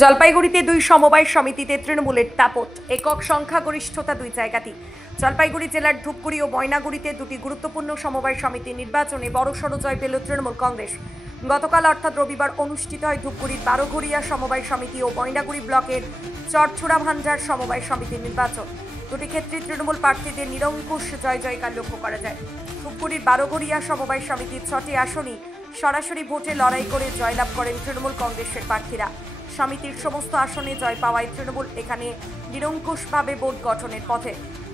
জলপাইগুড়িতে দুই সমবায় সমিতিতে তৃণমূলের দাপট, একক সংখ্যাগরিষ্ঠতা দুই জায়গাতেই। জলপাইগুড়ি জেলার ধূপগুড়ি ও ময়নাগুড়িতে দুটি গুরুত্বপূর্ণ সমবায় সমিতির নির্বাচনে বড়সড় জয় পেল তৃণমূল কংগ্রেস। গতকাল অর্থাৎ রবিবার অনুষ্ঠিত হয় ধূপগুড়ির বারোঘরিয়া সমবায় সমিতি ও ময়নাগুড়ি ব্লকের চরছুড়া ভান্ডার সমবায় সমিতির নির্বাচন। দুটি ক্ষেত্রে তৃণমূল প্রার্থীদের নিরঙ্কুশ জয় জয়কার লক্ষ্য করা যায়। ধূপগুড়ির বারোঘরিয়া সমবায় সমিতির 6টি আসনই সরাসরি ভোটে লড়াই করে জয়লাভ করেন তৃণমূল কংগ্রেসের প্রার্থীরা। সমিতির সমস্ত আসনে জয় পাওয়ায় তৃণমূল এখানে নিরঙ্কুশভাবে বোর্ড গঠনের পথে।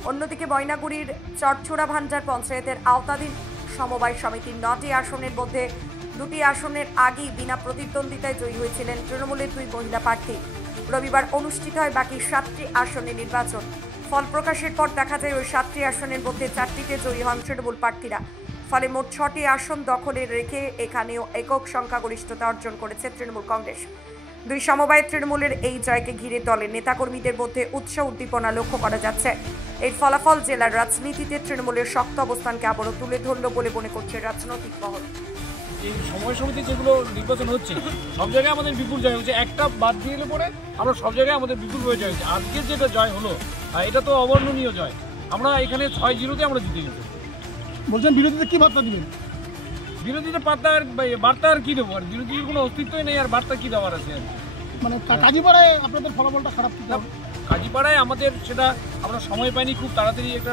অন্যদিকে ময়নাগুড়ির চরছুড়া ভান্ডার পঞ্চায়েতের আওতাধীন সমবায় সমিতির 9টি আসনের মধ্যে 2টি আসনের আগেই বিনা প্রতিদ্বন্দ্বিতায় জয়ী হয়েছিলেন তৃণমূলের দুই মহিলা প্রার্থী। রবিবার অনুষ্ঠিত হয় বাকি 7টি আসনে নির্বাচন। ফল প্রকাশের পর দেখা যায় ওই 7টি আসনের মধ্যে 4টিতে জয়ী হন তৃণমূল প্রার্থীরা। ফলে মোট 6টি আসন দখলে রেখে এখানেও একক সংখ্যাগরিষ্ঠতা অর্জন করেছে তৃণমূল কংগ্রেস। দুই সমবায় তৃণমূলের এই জয়কে ঘিরে দলের নেতাকর্মীদের মধ্যে উৎসাহ উদ্দীপনা লক্ষ্য করা যাচ্ছে। এই ফলাফল জেলার রাজনীতিতে তৃণমূলের শক্ত অবস্থানকে আবারও তুলে ধরল বলে মনে করছে রাজনৈতিক মহল। এই সমবায় সমিতি যেগুলো নির্বাচন হচ্ছে সব জায়গায় আমাদের বিপুল জয় হচ্ছে, একটা বাদ দিয়ে এলে পরে আমরা সব জায়গায় আমাদের বিপুল হয়ে জয় হচ্ছে। আজকের যেটা জয় হলো এটা তো অবর্ণনীয় জয়। আমরা এখানে 6-0-তে আমরা জিতে গেছি। বলছেন বিরোধীদের কি বার্তা দিবেন? বিরোধীদের বার্তা আর কি দেবো? আর বিরোধীদের কোনো অস্তিত্বই নেই, আর বার্তা কি দেওয়ার আছে? মানে কাজীপাড়ায় আপনাদের ফলাফলটা খারাপ কি? কাজীপাড়ায় আমাদের সেটা আমরা সময় পাইনি, খুব তাড়াতাড়ি একটা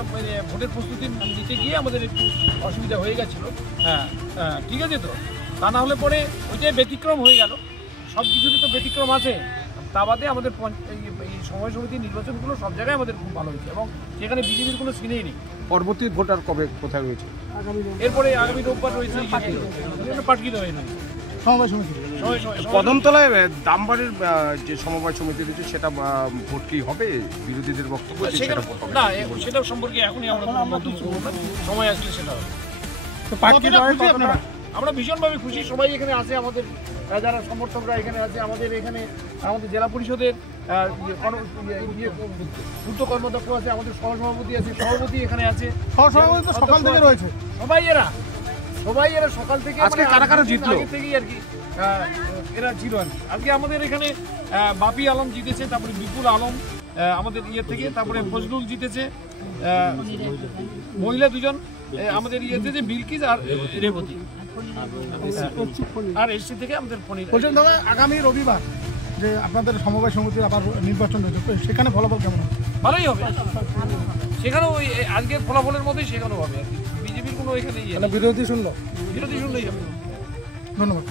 ভোটের প্রস্তুতি নিতে গিয়ে আমাদের একটু অসুবিধা হয়ে গেছিলো। হ্যাঁ, ঠিক আছে, তো তা না হলে পরে ওইটাই ব্যতিক্রম হয়ে গেল। সব কিছুতে তো ব্যতিক্রম আছে। তা বাদে আমাদের এই সমবায় সমিতির নির্বাচনগুলো সব জায়গায় আমাদের খুব ভালো হয়েছে এবং সেখানে বিজেপির কোনো সিনেই নেই। পরবর্তী ভোট আর কবে কোথায় রয়েছে? এরপরে আগামী রোববার রয়েছে পাটকিত হয়ে রয়েছে সমবায় সমিতি। কদমতলায় দামবাড়ির যে সমবায় সমিতি রয়েছে সেটা ভোট কি হবে? বিরোধীদের বক্তব্য না, সেটা সম্পর্কে এখনই আমরা সময় আসলে সেটা হবে। আমরা ভীষণভাবে খুশি, সবাই এখানে আছে, আমাদের যারা সমর্থকরা এখানে আছে, আমাদের এখানে আমাদের জেলা পরিষদের পূর্ত কর্মদক্ষ আছে, আমাদের সহসভাপতি আছে, সভাপতি এখানে আছে, সহসভাপতি তো সকাল থেকে রয়েছে। সবাই এরা সকাল থেকে আজকে কারা কারা জিতলো থেকেই আর কি এরা ছিল আর কি। আজকে আমাদের এখানে বাপি আলম জিতেছে, তারপরে বিপুল আলম আমাদের থেকে, তারপরে ফজলুল জিতেছে, মহিলা দুজন আমাদের যে বিলকিস আর রেবতী, আর এসসি থেকে আমাদের ফণির। বলছেন দাদা, আগামী রবিবার যে আপনাদের সমবায় সমিতির আবার নির্বাচন রয়েছে, সেখানে ফলাফল কেমন হবে? ভালোই হবে, সেখানেও ওই আজকের ফলাফলের মধ্যেই সেখানেও হবে আর কি। বিজেপির কোনো এখানে বিরোধী শুনলেই হবে। ধন্যবাদ।